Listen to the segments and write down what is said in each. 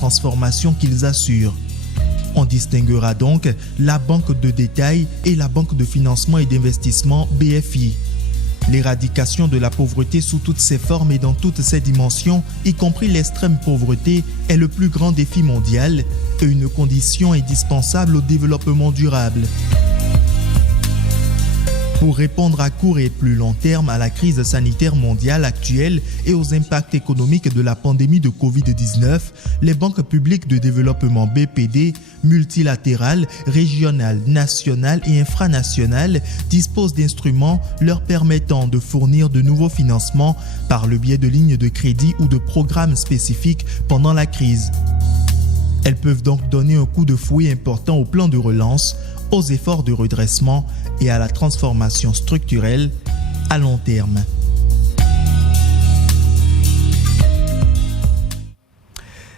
transformation qu'ils assurent. On distinguera donc la banque de détail et la banque de financement et d'investissement BFI. L'éradication de la pauvreté sous toutes ses formes et dans toutes ses dimensions, y compris l'extrême pauvreté, est le plus grand défi mondial et une condition indispensable au développement durable. Pour répondre à court et plus long terme à la crise sanitaire mondiale actuelle et aux impacts économiques de la pandémie de Covid-19, les banques publiques de développement BPD, multilatérales, régionales, nationales et infranationales disposent d'instruments leur permettant de fournir de nouveaux financements par le biais de lignes de crédit ou de programmes spécifiques pendant la crise. Elles peuvent donc donner un coup de fouet important au plan de relance, aux efforts de redressement et à la transformation structurelle à long terme.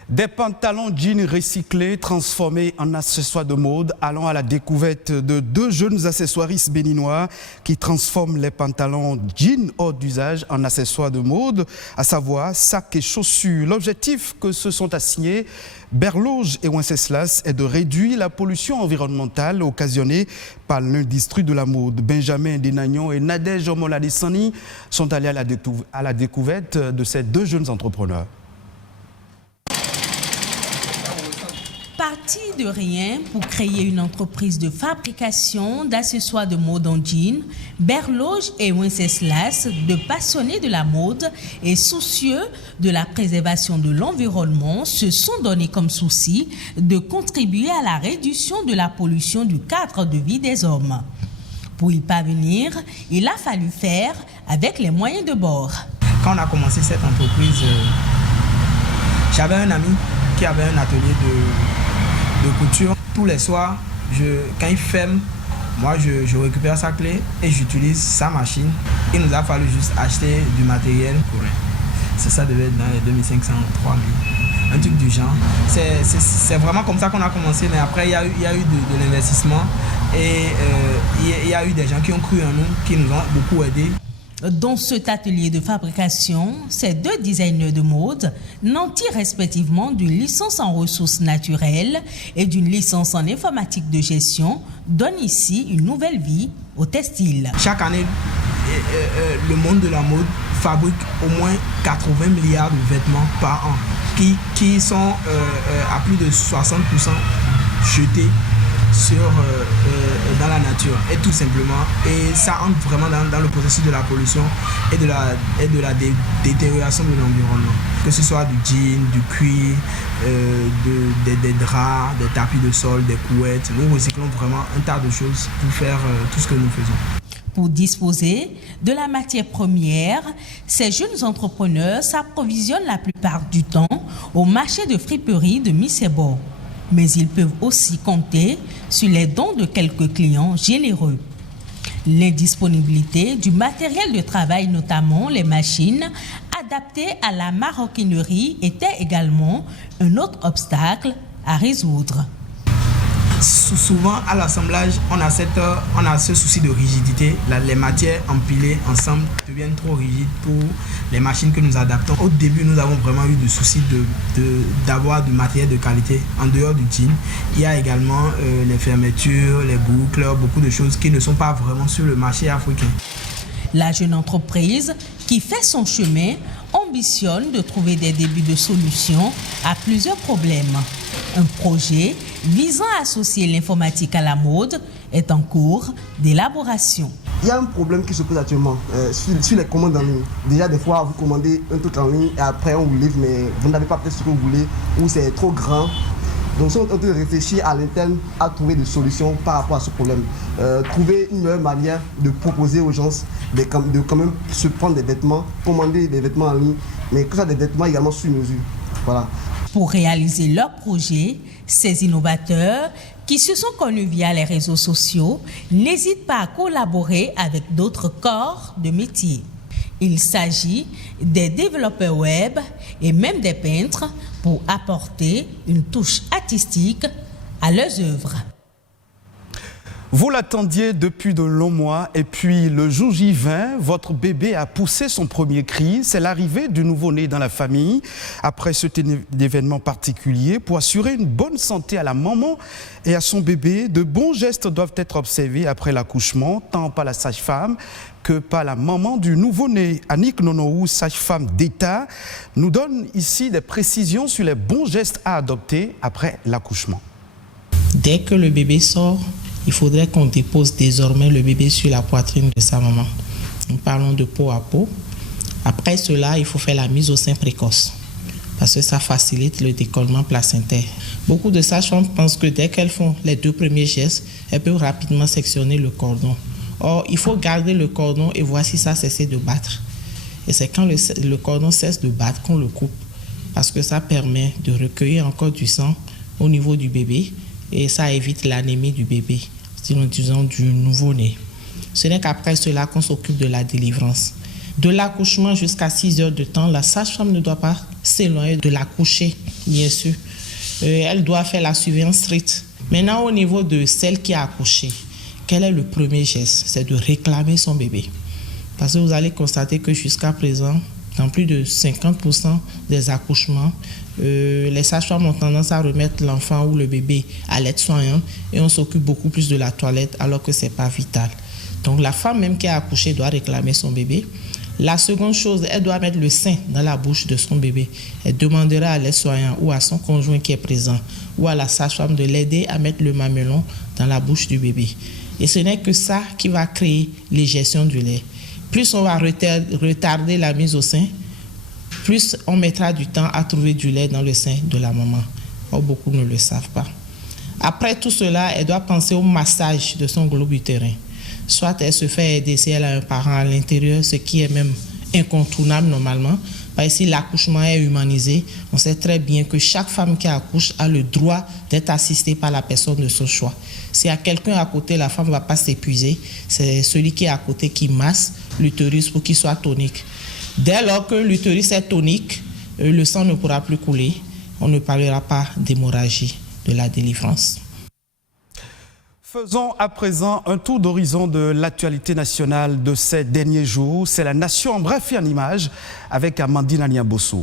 Des pantalons jeans recyclés, transformés en accessoires de mode. Allons à la découverte de deux jeunes accessoiristes béninois qui transforment les pantalons jeans hors d'usage en accessoires de mode, à savoir sacs et chaussures. L'objectif que se sont assignés Berloge et Wenceslas est de réduire la pollution environnementale occasionnée par l'industrie de la mode. Benjamin Denagnon et Nadège Omoladessani sont allés à la découverte de ces deux jeunes entrepreneurs. Parti de rien pour créer une entreprise de fabrication d'accessoires de mode en jean, Berloge et Wenceslas, de passionnés de la mode et soucieux de la préservation de l'environnement, se sont donnés comme souci de contribuer à la réduction de la pollution du cadre de vie des hommes. Pour y parvenir, il a fallu faire avec les moyens de bord. Quand on a commencé cette entreprise, j'avais un ami qui avait un atelier de couture. Tous les soirs, quand il ferme, moi je récupère sa clé et j'utilise sa machine. Il nous a fallu juste acheter du matériel. Ça devait être dans les 2500, 3000, un truc du genre. C'est vraiment comme ça qu'on a commencé, mais après il y a eu de l'investissement et il y a eu des gens qui ont cru en nous, qui nous ont beaucoup aidés. Dans cet atelier de fabrication, ces deux designers de mode, nantis respectivement d'une licence en ressources naturelles et d'une licence en informatique de gestion, donnent ici une nouvelle vie au textile. Chaque année, le monde de la mode fabrique au moins 80 milliards de vêtements par an qui sont à plus de 60% jetés dans la nature, et tout simplement, et ça entre vraiment dans le processus de la pollution et de la détérioration de l'environnement, que ce soit du jean, du cuir, des draps, des tapis de sol, des couettes. Nous recyclons vraiment un tas de choses pour faire tout ce que nous faisons. Pour disposer de la matière première, ces jeunes entrepreneurs s'approvisionnent la plupart du temps au marché de friperie de Missebo. Mais ils peuvent aussi compter sur les dons de quelques clients généreux. L'indisponibilité du matériel de travail, notamment les machines adaptées à la maroquinerie, était également un autre obstacle à résoudre. Souvent, à l'assemblage, on a ce souci de rigidité. Les matières empilées ensemble deviennent trop rigides pour les machines que nous adaptons. Au début, nous avons vraiment eu le souci d'avoir du matériel de qualité en dehors du jean. Il y a également les fermetures, les boucles, beaucoup de choses qui ne sont pas vraiment sur le marché africain. La jeune entreprise qui fait son chemin ambitionne de trouver des débuts de solutions à plusieurs problèmes. Un projet visant à associer l'informatique à la mode est en cours d'élaboration. Il y a un problème qui se pose actuellement sur les commandes en ligne. Déjà, des fois, vous commandez un truc en ligne et après on vous livre, mais vous n'avez pas peut-être ce que vous voulez ou c'est trop grand. Donc, nous sommes en train de réfléchir à l'interne à trouver des solutions par rapport à ce problème. Trouver une meilleure manière de proposer aux gens de quand même se prendre des vêtements, commander des vêtements en ligne, mais que ce soit des vêtements également sur mesure. Voilà. Pour réaliser leur projet, ces innovateurs, qui se sont connus via les réseaux sociaux, n'hésitent pas à collaborer avec d'autres corps de métier. Il s'agit des développeurs web et même des peintres pour apporter une touche artistique à leurs œuvres. Vous l'attendiez depuis de longs mois et puis le jour J20, votre bébé a poussé son premier cri. C'est l'arrivée du nouveau-né dans la famille. Après cet événement particulier, pour assurer une bonne santé à la maman et à son bébé, de bons gestes doivent être observés après l'accouchement, tant par la sage-femme que par la maman du nouveau-né. Annick Nonoou, sage-femme d'État, nous donne ici des précisions sur les bons gestes à adopter après l'accouchement. Dès que le bébé sort, il faudrait qu'on dépose désormais le bébé sur la poitrine de sa maman. Nous parlons de peau à peau. Après cela, il faut faire la mise au sein précoce parce que ça facilite le décollement placentaire. Beaucoup de sages-femmes pensent que dès qu'elles font les 2 premiers gestes, elles peuvent rapidement sectionner le cordon. Or, il faut garder le cordon et voir si ça cesse de battre. Et c'est quand le cordon cesse de battre qu'on le coupe parce que ça permet de recueillir encore du sang au niveau du bébé et ça évite l'anémie du bébé, sinon disons du nouveau-né. Ce n'est qu'après cela qu'on s'occupe de la délivrance. De l'accouchement jusqu'à 6 heures de temps, la sage-femme ne doit pas s'éloigner de la coucher, bien sûr. Elle doit faire la surveillance stricte. Maintenant, au niveau de celle qui a accouché, quel est le premier geste? C'est de réclamer son bébé. Parce que vous allez constater que jusqu'à présent, dans plus de 50% des accouchements, les sages-femmes ont tendance à remettre l'enfant ou le bébé à l'aide soignante et on s'occupe beaucoup plus de la toilette alors que ce n'est pas vital. Donc la femme même qui a accouché doit réclamer son bébé. La seconde chose, elle doit mettre le sein dans la bouche de son bébé. Elle demandera à l'aide-soignant ou à son conjoint qui est présent ou à la sage-femme de l'aider à mettre le mamelon dans la bouche du bébé. Et ce n'est que ça qui va créer l'éjection du lait. Plus on va retarder la mise au sein, plus on mettra du temps à trouver du lait dans le sein de la maman. Or, beaucoup ne le savent pas. Après tout cela, elle doit penser au massage de son globe utérin. Soit elle se fait aider si elle a un parent à l'intérieur, ce qui est même incontournable normalement. Parce que si l'accouchement est humanisé, on sait très bien que chaque femme qui accouche a le droit d'être assistée par la personne de son choix. S'il y a quelqu'un à côté, la femme ne va pas s'épuiser. C'est celui qui est à côté qui masse l'utérus pour qu'il soit tonique. Dès lors que l'utérus est tonique, le sang ne pourra plus couler. On ne parlera pas d'hémorragie de la délivrance. Faisons à présent un tour d'horizon de l'actualité nationale de ces derniers jours. C'est la Nation en bref et en images avec Amandine Aniabosso.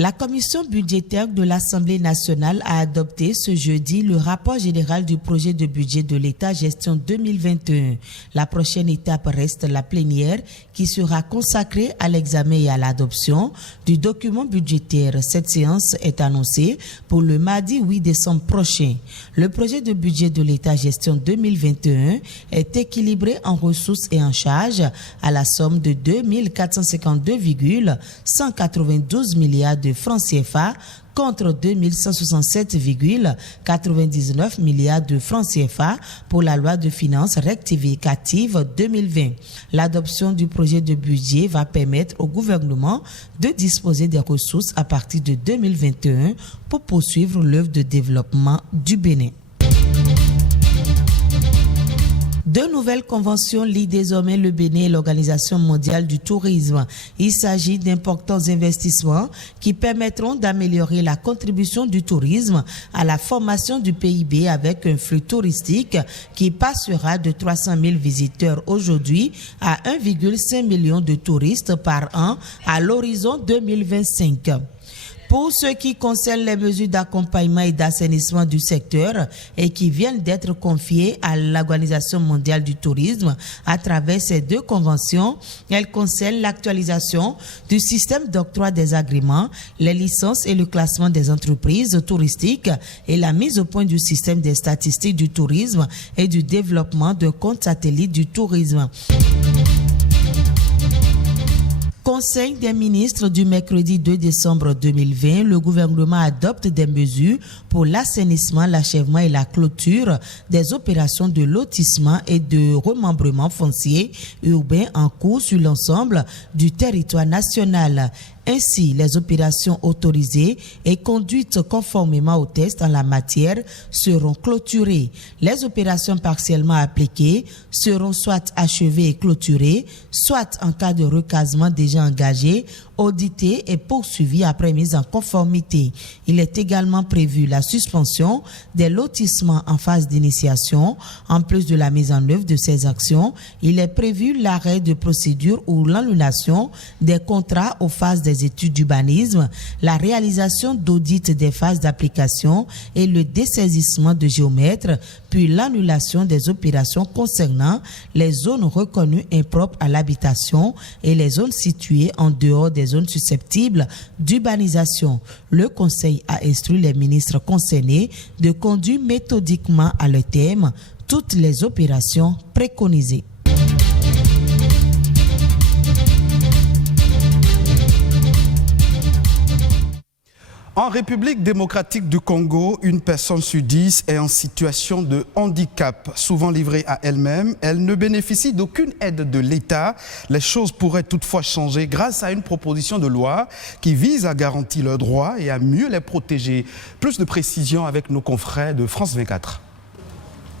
La commission budgétaire de l'Assemblée nationale a adopté ce jeudi le rapport général du projet de budget de l'État gestion 2021. La prochaine étape reste la plénière qui sera consacrée à l'examen et à l'adoption du document budgétaire. Cette séance est annoncée pour le mardi 8 décembre prochain. Le projet de budget de l'État gestion 2021 est équilibré en ressources et en charges à la somme de 2 452,192 milliards de francs CFA contre 2167,99 milliards de francs CFA pour la loi de finances rectificative 2020. L'adoption du projet de budget va permettre au gouvernement de disposer des ressources à partir de 2021 pour poursuivre l'œuvre de développement du Bénin. Deux nouvelles conventions lient désormais le Bénin et l'Organisation mondiale du tourisme. Il s'agit d'importants investissements qui permettront d'améliorer la contribution du tourisme à la formation du PIB avec un flux touristique qui passera de 300 000 visiteurs aujourd'hui à 1,5 million de touristes par an à l'horizon 2025. Pour ce qui concerne les mesures d'accompagnement et d'assainissement du secteur et qui viennent d'être confiées à l'Organisation mondiale du tourisme à travers ces deux conventions, elles concernent l'actualisation du système d'octroi des agréments, les licences et le classement des entreprises touristiques et la mise au point du système des statistiques du tourisme et du développement d'un compte satellite du tourisme. Conseil des ministres du mercredi 2 décembre 2020, le gouvernement adopte des mesures pour l'assainissement, l'achèvement et la clôture des opérations de lotissement et de remembrement foncier urbain en cours sur l'ensemble du territoire national. Ainsi, les opérations autorisées et conduites conformément aux tests en la matière seront clôturées. Les opérations partiellement appliquées seront soit achevées et clôturées, soit en cas de recasement déjà engagé audité et poursuivi après mise en conformité. Il est également prévu la suspension des lotissements en phase d'initiation. En plus de la mise en œuvre de ces actions, il est prévu l'arrêt de procédure ou l'annulation des contrats aux phases des études d'urbanisme, la réalisation d'audits des phases d'application et le dessaisissement de géomètres, puis l'annulation des opérations concernant les zones reconnues impropres à l'habitation et les zones situées en dehors des zones susceptibles d'urbanisation. Le Conseil a instruit les ministres concernés de conduire méthodiquement à leur terme toutes les opérations préconisées. En République démocratique du Congo, une personne sur 10 est en situation de handicap. Souvent livrée à elle-même, elle ne bénéficie d'aucune aide de l'État. Les choses pourraient toutefois changer grâce à une proposition de loi qui vise à garantir leurs droits et à mieux les protéger. Plus de précisions avec nos confrères de France 24.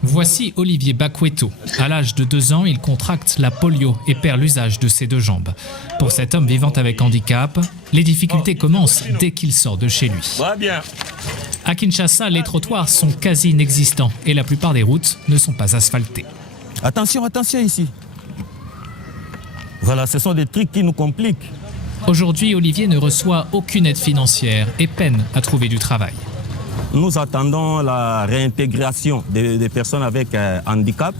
Voici Olivier Bakweto. À l'âge de 2 ans, il contracte la polio et perd l'usage de ses 2 jambes. Pour cet homme vivant avec handicap, les difficultés commencent dès qu'il sort de chez lui. À Kinshasa, les trottoirs sont quasi inexistants et la plupart des routes ne sont pas asphaltées. Attention, attention ici. Voilà, ce sont des trucs qui nous compliquent. Aujourd'hui, Olivier ne reçoit aucune aide financière et peine à trouver du travail. Nous attendons la réintégration des personnes avec handicap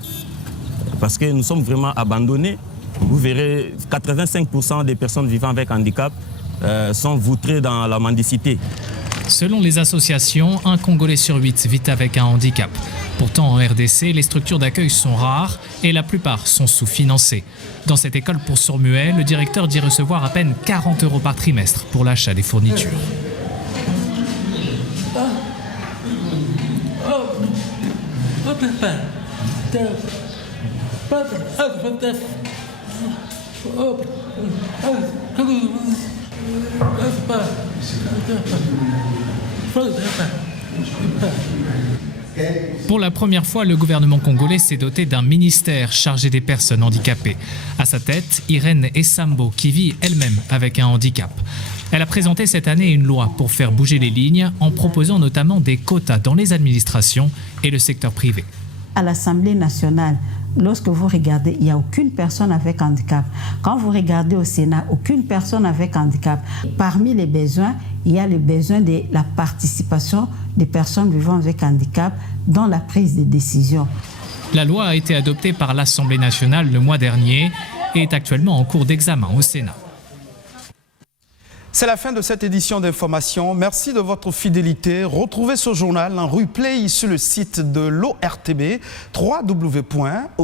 parce que nous sommes vraiment abandonnés. Vous verrez, 85% des personnes vivant avec handicap sont vautrées dans la mendicité. Selon les associations, un Congolais sur 8 vit avec un handicap. Pourtant, en RDC, les structures d'accueil sont rares et la plupart sont sous-financées. Dans cette école pour sourds-muets, le directeur dit recevoir à peine 40 € par trimestre pour l'achat des fournitures. Pour la première fois, le gouvernement congolais s'est doté d'un ministère chargé des personnes handicapées. À sa tête, Irène Essambo, qui vit elle-même avec un handicap. Elle a présenté cette année une loi pour faire bouger les lignes en proposant notamment des quotas dans les administrations et le secteur privé. À l'Assemblée nationale, lorsque vous regardez, il n'y a aucune personne avec handicap. Quand vous regardez au Sénat, aucune personne avec handicap. Parmi les besoins, il y a le besoin de la participation des personnes vivant avec handicap dans la prise de décision. La loi a été adoptée par l'Assemblée nationale le mois dernier et est actuellement en cours d'examen au Sénat. C'est la fin de cette édition d'information. Merci de votre fidélité. Retrouvez ce journal en replay sur le site de l'ORTB, www.ortb.bj.